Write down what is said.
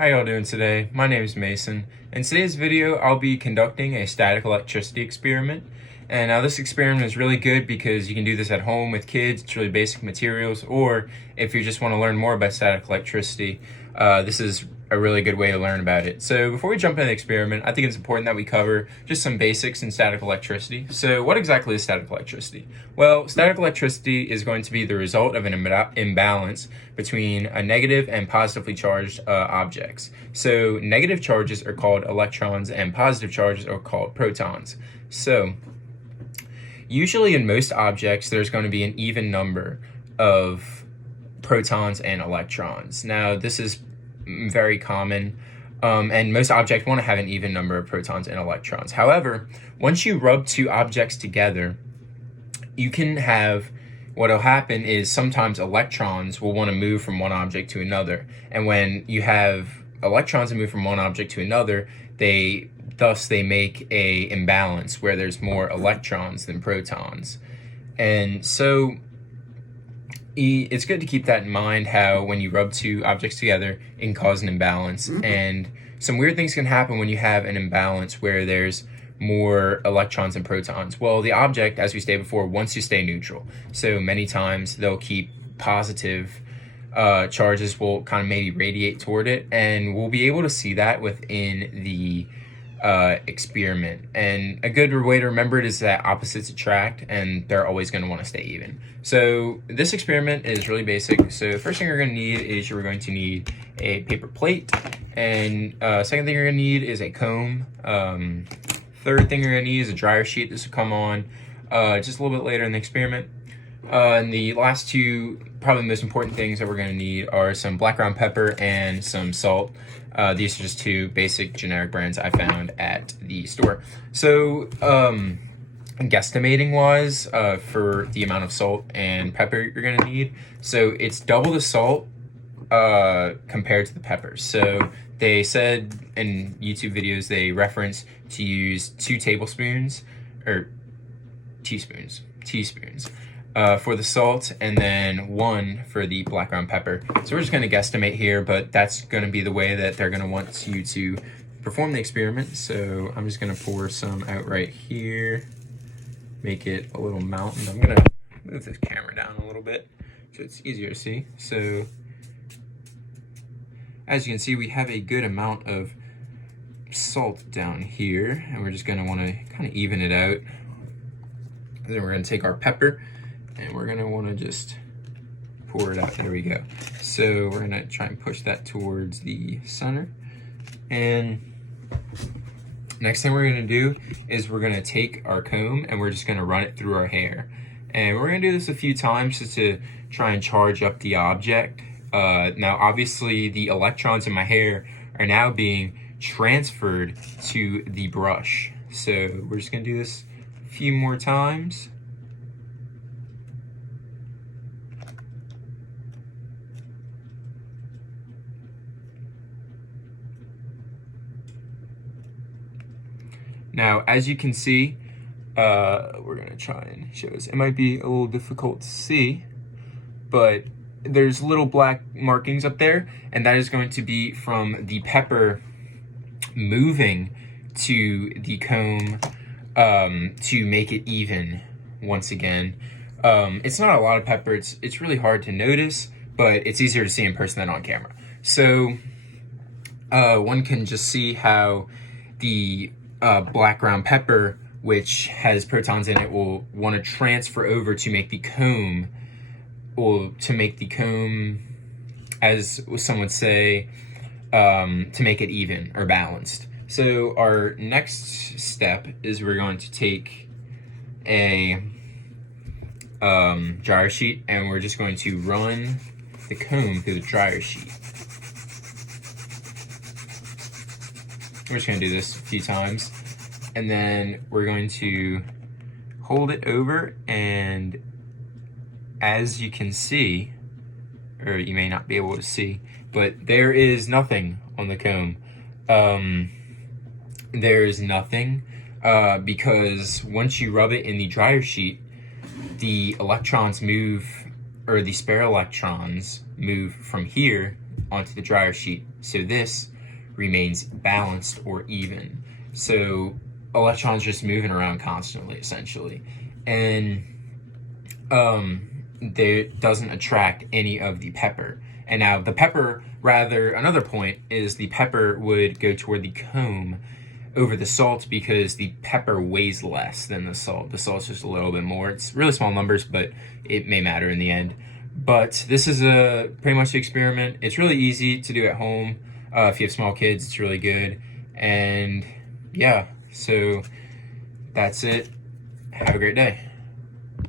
How y'all doing today? My name is Mason. In today's video, I'll be conducting a static electricity experiment. And now this experiment is really good because you can do this at home with kids. It's really basic materials. Or if you just want to learn more about static electricity, this is a really good way to learn about it. So before we jump into the experiment, I think it's important that we cover just some basics in static electricity. So what exactly is static electricity? Well, static electricity is going to be the result of an imbalance between a negative and positively charged objects. So negative charges are called electrons and positive charges are called protons. So usually in most objects, there's going to be an even number of protons and electrons. Now, this is very common, and most objects want to have an even number of protons and electrons. However, once you rub two objects together, you can have, what'll happen is sometimes electrons will want to move from one object to another. And when you have electrons that move from one object to another, they make a imbalance where there's more electrons than protons. And so it's good to keep that in mind, how when you rub two objects together, it can cause an imbalance. And some weird things can happen when you have an imbalance where there's more electrons and protons. Well, the object, as we stated before, wants to stay neutral. So many times they'll keep positive charges will kind of maybe radiate toward it, and we'll be able to see that within the experiment. And a good way to remember it is that opposites attract, and they're always going to want to stay even. So this experiment is really basic. So the first thing you're going to need is you're going to need a paper plate, and second thing you're going to need is a comb. Third thing you're going to need is a dryer sheet. This will come on just a little bit later in the experiment. And the last two, probably the most important things that we're going to need are some black ground pepper and some salt. These are just two basic generic brands I found at the store. So guesstimating wise, for the amount of salt and pepper you're going to need, so it's double the salt compared to the pepper. So they said in YouTube videos, they reference to use 2 tablespoons or teaspoons for the salt, and then 1 for the black ground pepper. So we're just going to guesstimate here, but that's going to be the way that they're going to want you to perform the experiment. So I'm just going to pour some out right here, make it a little mountain. I'm going to move this camera down a little bit so it's easier to see. So as you can see, we have a good amount of salt down here, and we're just going to want to kind of even it out. Then we're going to take our pepper, and we're gonna wanna just pour it out. There we go. So we're gonna try and push that towards the center. And next thing we're gonna do is we're gonna take our comb and we're just gonna run it through our hair. And we're gonna do this a few times just to try and charge up the object. Now obviously the electrons in my hair are now being transferred to the brush. So we're just gonna do this a few more times. Now, as you can see, we're gonna try and show this. It might be a little difficult to see, but there's little black markings up there, and that is going to be from the pepper moving to the comb to make it even once again. It's not a lot of pepper. It's really hard to notice, but it's easier to see in person than on camera. So one can just see how the black ground pepper, which has protons in it, will want to transfer over to make the comb, as some would say, to make it even or balanced. So our next step is we're going to take a dryer sheet, and we're just going to run the comb through the dryer sheet. We're just going to do this a few times, and then we're going to hold it over, and as you can see, or you may not be able to see, but there is nothing on the comb. There is nothing because once you rub it in the dryer sheet, the electrons move, or the spare electrons move from here onto the dryer sheet. So this remains balanced or even. So electrons just moving around constantly, essentially. And they doesn't attract any of the pepper. And now the pepper, rather, another point is the pepper would go toward the comb over the salt because the pepper weighs less than the salt. The salt's just a little bit more. It's really small numbers, but it may matter in the end. But this is pretty much the experiment. It's really easy to do at home. If you have small kids, it's really good. And yeah, so that's it. Have a great day.